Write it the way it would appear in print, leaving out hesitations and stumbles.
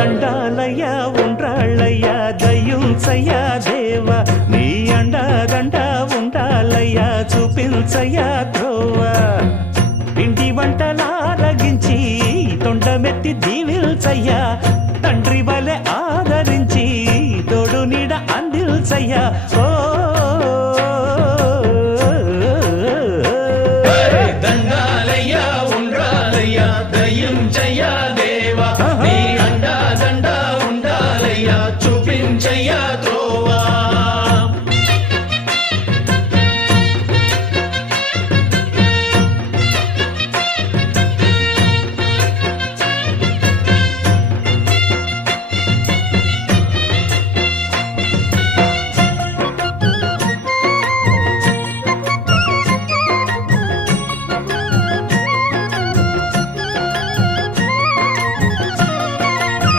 దండాలయ్యా ఉండ్రాళ్ళయ్యా దయ్యుంచయ్యా దేవా నీ అండాదండ ఉండాలయ్యా చూపించయ్యా త్రోవా ఇంటి వంటలారగించి తొండమెత్తి దీవిల్చయ్యా తండ్రి వలె ఆదరించి తోడు నీడ అందిల్చయ్యా ఓ